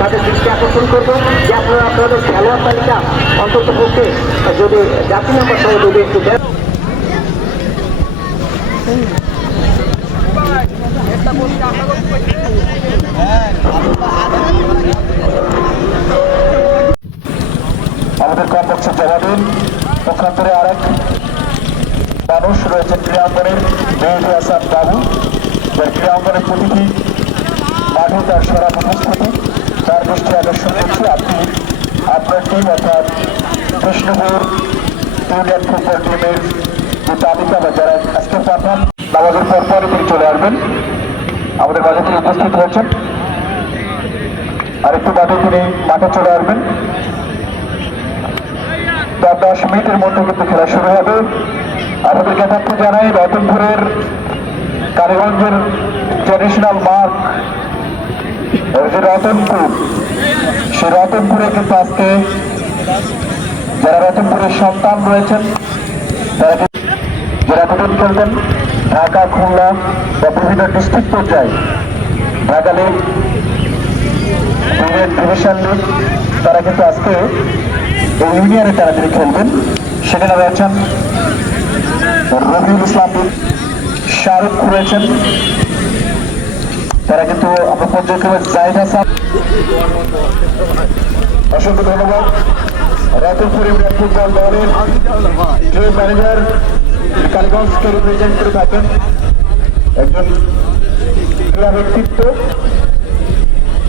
তাদের দৃষ্টি আকর্ষণ করবো যে আপনারা আপনাদের খেলোয়াড় তালিকা অন্তত পক্ষে যদি জাতি নাম্বার সহ যদি একটু দেন। আমাদের কমপক্ষে জবাবের পক্ষান্তরে আরেক মানুষ রয়েছে ক্রীড়াঙ্গনের মেহেদি হাসান বাবু, যার ক্রীড়াঙ্গনের প্রতিটি মাঠে তার সেরা উপস্থিতি তার দৃষ্টি আকর্ষণ করছে। আপনি আপনার টিম অর্থাৎ কৃষ্ণপুর ইউনিয়ন ফুটবল টিমের যে তালিকা বা যারা আজকে পাঠান নামাজের পরপরই তিনি চলে আসবেন। আমাদের মাঝে তিনি উপস্থিত হয়েছেন, আরেকটু বাদে তিনি মাঠে চলে আসবেন। 10 মিনিটের মধ্যে কিন্তু খেলা শুরু হবে। আমাদের যথার্থ জানাই রতনপুরের কালীগঞ্জের ট্র্যাডিশনাল মাঠ যে রতনপুর, সেই রতনপুরে কিন্তু আজকে যারা রতনপুরের সন্তান রয়েছেন তারা যারা দুদিন খেলবেন ঢাকা, খুলনা বা বিভিন্ন ডিস্ট্রিক্ট পর্যায়ে, ঢাকা লিগ, ডিভিশন লিগ, তারা কিন্তু আজকে এই ইউনিয়নে তাড়াতাড়ি খেলবেন। সেখানে রয়েছেন রবিউল ইসলাম, শাহরুখ রয়েছেন, তারা কিন্তু আমরা পর্যায়ক্রমে জাহিদ হাসান। অসংখ্য ধন্যবাদ রতনপুর ইউনিয়ন ফুটবল দলের টিম ম্যানেজার কালীগঞ্জকে রিপ্রেজেন্ট করে থাকেন একজন ক্রীড়া ব্যক্তিত্ব,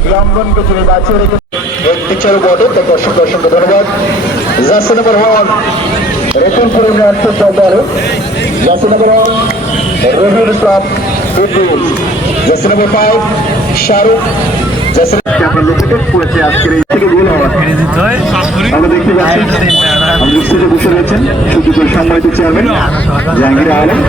ক্রীড়াঙ্গনকে তিনি বাঁচিয়ে রেখে টিচারও বটে, তাকে অসংখ্য অসংখ্য ধন্যবাদ। জার্সি নম্বর 1 রতনপুর ইউনিয়ন ফুটবল দলের জার্সি নম্বর 1 রবিউল ইসলাম, জার্সি নম্বর 5 শাহরুখ, জার্সি আমরা লোকেটেড করেছে আজকের এই থেকে গোল হওয়া। আমরা দেখতে পাচ্ছি আমাদের স্টেজে বসে রয়েছেন সুযোগ্য সম্মানিত চেয়ারম্যান জাহাঙ্গীর আলম।